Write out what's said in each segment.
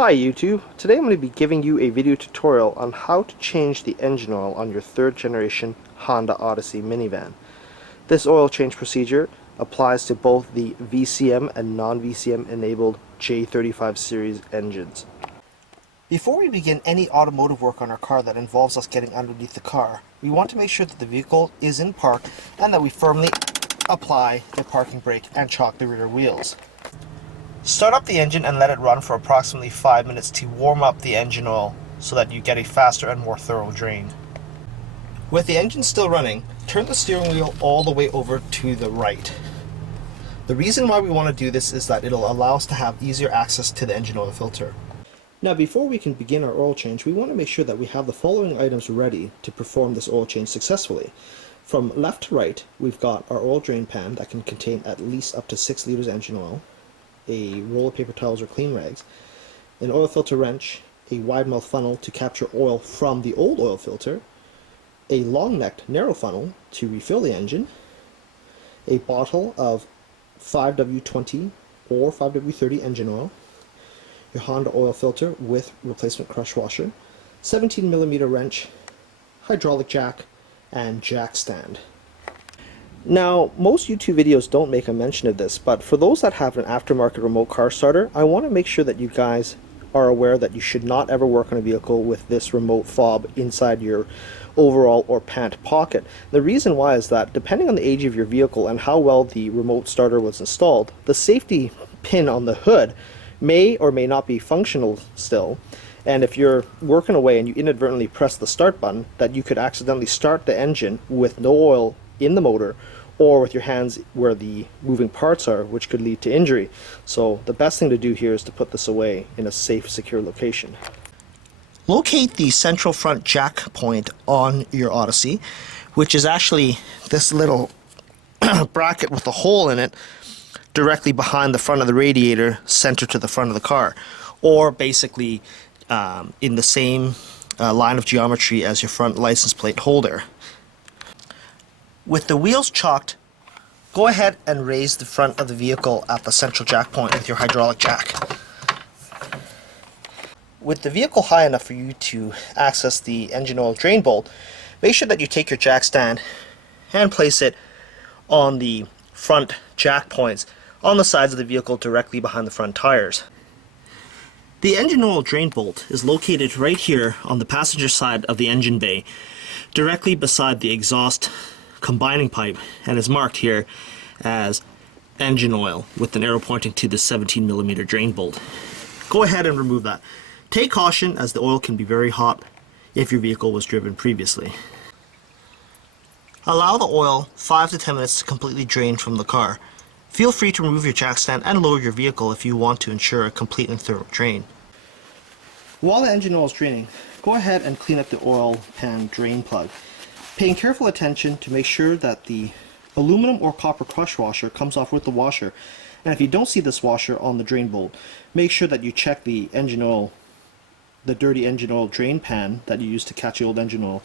Hi YouTube, today I'm going to be giving you a video tutorial on how to change the engine oil on your third generation Honda Odyssey minivan. This oil change procedure applies to both the VCM and non-VCM enabled J35 series engines. Before we begin any automotive work on our car that involves us getting underneath the car, we want to make sure that the vehicle is in park and that we firmly apply the parking brake and chock the rear wheels. Start up the engine and let it run for approximately 5 minutes to warm up the engine oil so that you get a faster and more thorough drain. With the engine still running, turn the steering wheel all the way over to the right. The reason why we want to do this is that it'll allow us to have easier access to the engine oil filter. Now before we can begin our oil change, we want to make sure that we have the following items ready to perform this oil change successfully. From left to right, we've got our oil drain pan that can contain at least up to 6 liters engine oil, a roll of paper towels or clean rags, an oil filter wrench, a wide mouth funnel to capture oil from the old oil filter, a long-necked narrow funnel to refill the engine, a bottle of 5W20 or 5W30 engine oil, your Honda oil filter with replacement crush washer, 17mm wrench, hydraulic jack, and jack stand. Now, most YouTube videos don't make a mention of this, but for those that have an aftermarket remote car starter, I want to make sure that you guys are aware that you should not ever work on a vehicle with this remote fob inside your overall or pant pocket. The reason why is that depending on the age of your vehicle and how well the remote starter was installed, the safety pin on the hood may or may not be functional still. And if you're working away and you inadvertently press the start button, that you could accidentally start the engine with no oil in the motor or with your hands where the moving parts are, which could lead to injury. So the best thing to do here is to put this away in a safe, secure location. Locate the central front jack point on your Odyssey, which is actually this little bracket with a hole in it directly behind the front of the radiator, center to the front of the car, or basically in the same line of geometry as your front license plate holder. With the wheels chocked, go ahead and raise the front of the vehicle at the central jack point with your hydraulic jack. With the vehicle high enough for you to access the engine oil drain bolt, make sure that you take your jack stand and place it on the front jack points on the sides of the vehicle directly behind the front tires. The engine oil drain bolt is located right here on the passenger side of the engine bay, directly beside the exhaust combining pipe, and is marked here as engine oil with an arrow pointing to the 17mm drain bolt. Go ahead and remove that. Take caution, as the oil can be very hot if your vehicle was driven previously. Allow the oil 5 to 10 minutes to completely drain from the car. Feel free to remove your jack stand and lower your vehicle if you want to ensure a complete and thorough drain. While the engine oil is draining, go ahead and clean up the oil pan drain plug, paying careful attention to make sure that the aluminum or copper crush washer comes off with the washer. And if you don't see this washer on the drain bolt, make sure that you check the engine oil, the dirty engine oil drain pan that you use to catch the old engine oil,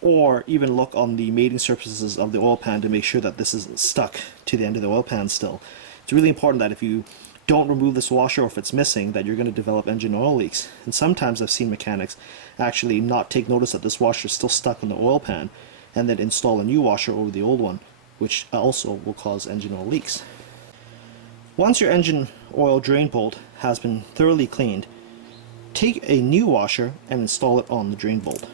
or even look on the mating surfaces of the oil pan to make sure that this isn't stuck to the end of the oil pan still. It's really important that if you don't remove this washer, or if it's missing, that you're going to develop engine oil leaks. And sometimes I've seen mechanics actually not take notice that this washer is still stuck in the oil pan and then install a new washer over the old one, which also will cause engine oil leaks. Once your engine oil drain bolt has been thoroughly cleaned, take a new washer and install it on the drain bolt.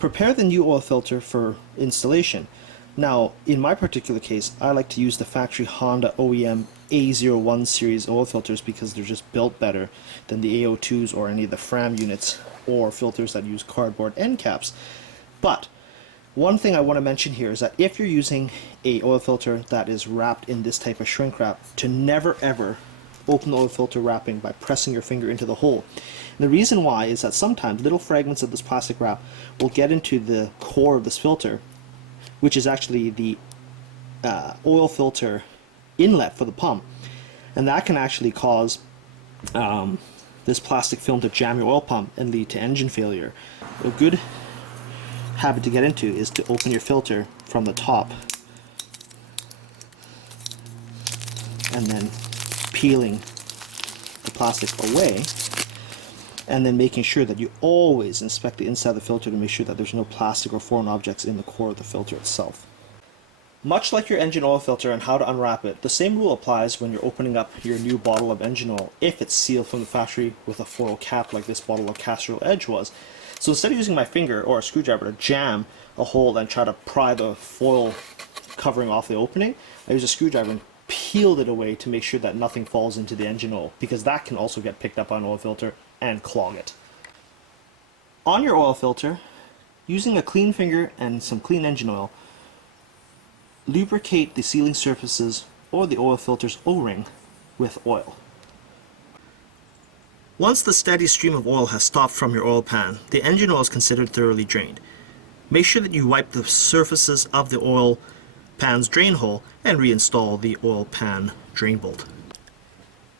Prepare the new oil filter for installation. Now, in my particular case, I like to use the factory Honda OEM A01 series oil filters because they're just built better than the A02s or any of the Fram units or filters that use cardboard end caps. But one thing I want to mention here is that if you're using a oil filter that is wrapped in this type of shrink wrap, to never ever open the oil filter wrapping by pressing your finger into the hole. And the reason why is that sometimes little fragments of this plastic wrap will get into the core of this filter, which is actually the oil filter inlet for the pump, and that can actually cause this plastic film to jam your oil pump and lead to engine failure. A good habit to get into is to open your filter from the top and then peeling the plastic away, and then making sure that you always inspect the inside of the filter to make sure that there's no plastic or foreign objects in the core of the filter itself. Much like your engine oil filter and how to unwrap it, the same rule applies when you're opening up your new bottle of engine oil if it's sealed from the factory with a foil cap like this bottle of Castrol Edge was. So instead of using my finger or a screwdriver to jam a hole and try to pry the foil covering off the opening, I use a screwdriver and peeled it away to make sure that nothing falls into the engine oil, because that can also get picked up on an oil filter and clog it. On your oil filter, using a clean finger and some clean engine oil, lubricate the sealing surfaces or the oil filter's O-ring with oil. Once the steady stream of oil has stopped from your oil pan, the engine oil is considered thoroughly drained. Make sure that you wipe the surfaces of the oil pan's drain hole and reinstall the oil pan drain bolt.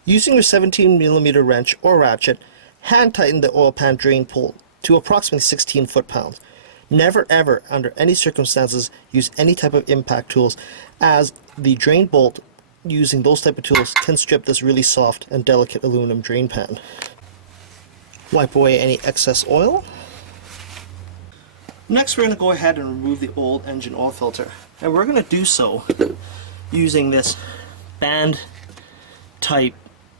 Using your 17mm wrench or ratchet, hand tighten the oil pan drain bolt to approximately 16 foot-pounds. Never ever, under any circumstances, use any type of impact tools, as the drain bolt using those type of tools can strip this really soft and delicate aluminum drain pan. Wipe away any excess oil. Next, we're going to go ahead and remove the old engine oil filter, and we're going to do so using this band type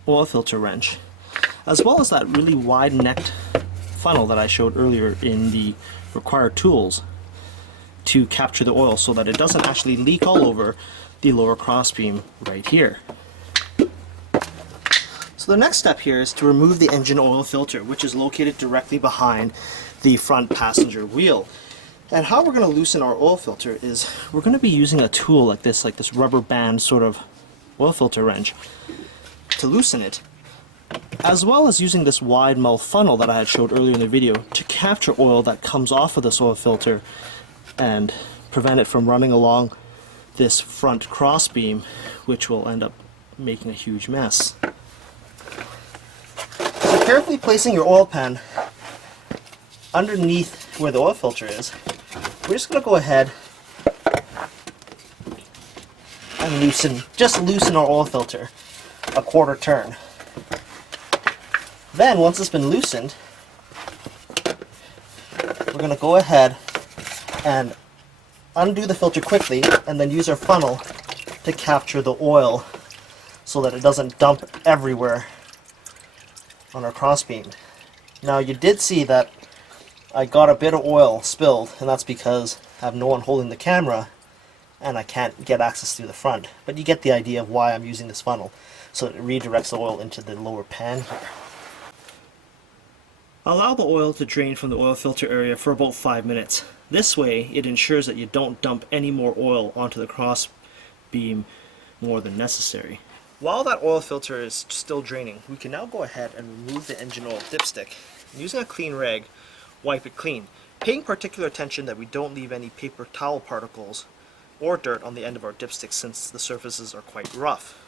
oil filter wrench, as well as that really wide necked funnel that I showed earlier in the required tools to capture the oil so that it doesn't actually leak all over the lower crossbeam right here. So the next step here is to remove the engine oil filter, which is located directly behind the front passenger wheel. And how we're going to loosen our oil filter is we're going to be using a tool like this rubber band sort of oil filter wrench to loosen it, as well as using this wide mouth funnel that I had showed earlier in the video to capture oil that comes off of this oil filter and prevent it from running along this front crossbeam, which will end up making a huge mess. So carefully placing your oil pan underneath where the oil filter is, we're just going to go ahead and loosen our oil filter a quarter turn. Then, once it's been loosened, we're going to go ahead and undo the filter quickly and then use our funnel to capture the oil so that it doesn't dump everywhere on our crossbeam. Now, you did see that I got a bit of oil spilled, and that's because I have no one holding the camera and I can't get access through the front. But you get the idea of why I'm using this funnel, so it redirects the oil into the lower pan here. Allow the oil to drain from the oil filter area for about 5 minutes. This way, it ensures that you don't dump any more oil onto the cross beam more than necessary. While that oil filter is still draining, we can now go ahead and remove the engine oil dipstick. Using a clean rag, wipe it clean, paying particular attention that we don't leave any paper towel particles or dirt on the end of our dipstick, since the surfaces are quite rough.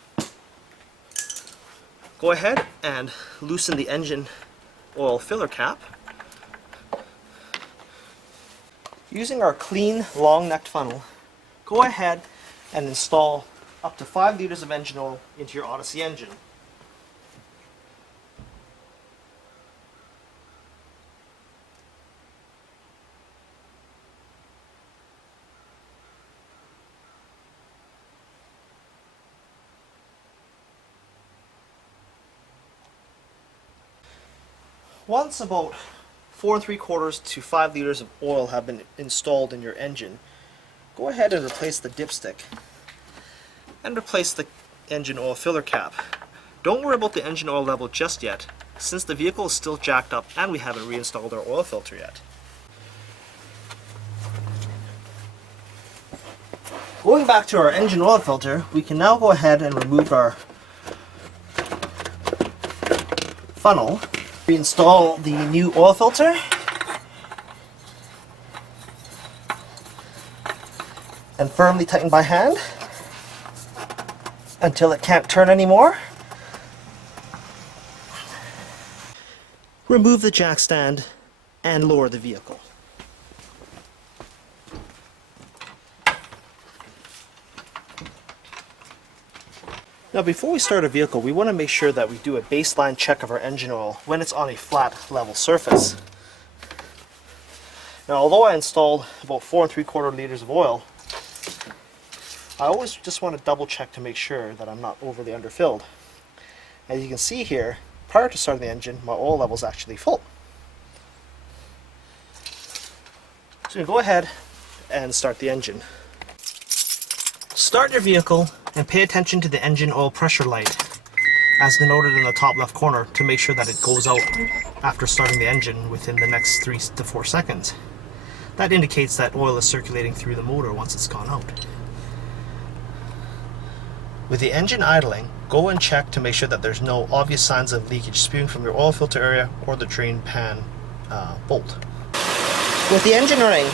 Go ahead and loosen the engine oil filler cap. Using our clean long-necked funnel, go ahead and install up to 5 liters of engine oil into your Odyssey engine. Once about 4 3/4 to 5 liters of oil have been installed in your engine, go ahead and replace the dipstick and replace the engine oil filler cap. Don't worry about the engine oil level just yet, since the vehicle is still jacked up and we haven't reinstalled our oil filter yet. Going back to our engine oil filter, we can now go ahead and remove our funnel. Reinstall the new oil filter. And firmly tighten by hand until it can't turn anymore. Remove the jack stand and lower the vehicle. Now before we start a vehicle, we want to make sure that we do a baseline check of our engine oil when it's on a flat level surface. Now although I installed about 4 3/4 liters of oil, I always just want to double check to make sure that I'm not overly underfilled. As you can see here, prior to starting the engine, my oil level is actually full. So you go ahead and start the engine. Start your vehicle and pay attention to the engine oil pressure light, as denoted in the top left corner, to make sure that it goes out after starting the engine within the next 3 to 4 seconds. That indicates that oil is circulating through the motor once it's gone out. With the engine idling, go and check to make sure that there's no obvious signs of leakage spewing from your oil filter area or the drain pan bolt. With the engine running,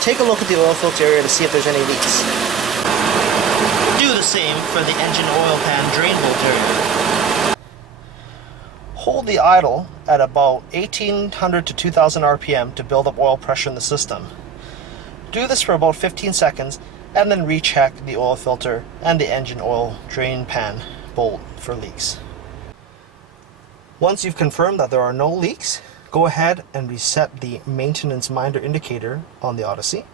take a look at the oil filter area to see if there's any leaks. Do the same for the engine oil pan drain bolt area. Hold the idle at about 1800 to 2000 RPM to build up oil pressure in the system. Do this for about 15 seconds and then recheck the oil filter and the engine oil drain pan bolt for leaks. Once you've confirmed that there are no leaks, go ahead and reset the maintenance minder indicator on the Odyssey.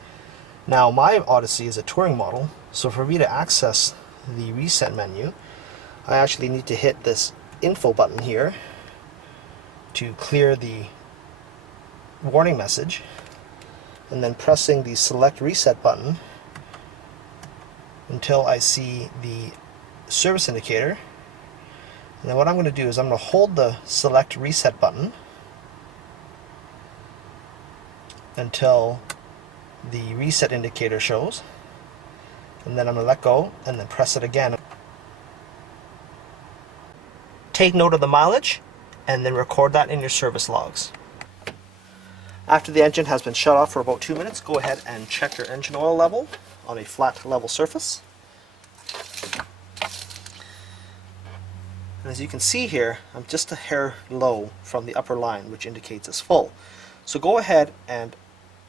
Now my Odyssey is a touring model, so for me to access the reset menu, I actually need to hit this info button here to clear the warning message, and then pressing the select reset button until I see the service indicator. And then what I'm going to do is I'm going to hold the select reset button until the reset indicator shows, and then I'm going to let go and then press it again. Take note of the mileage and then record that in your service logs. After the engine has been shut off for about 2 minutes, go ahead and check your engine oil level on a flat level surface. And as you can see here, I'm just a hair low from the upper line, which indicates it's full. So go ahead and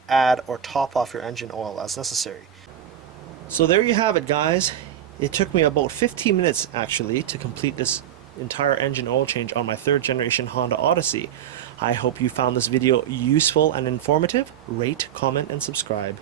add or top off your engine oil as necessary. So there you have it, guys. It took me about 15 minutes actually to complete this entire engine oil change on my 3rd generation Honda Odyssey. I hope you found this video useful and informative. Rate, comment, and subscribe.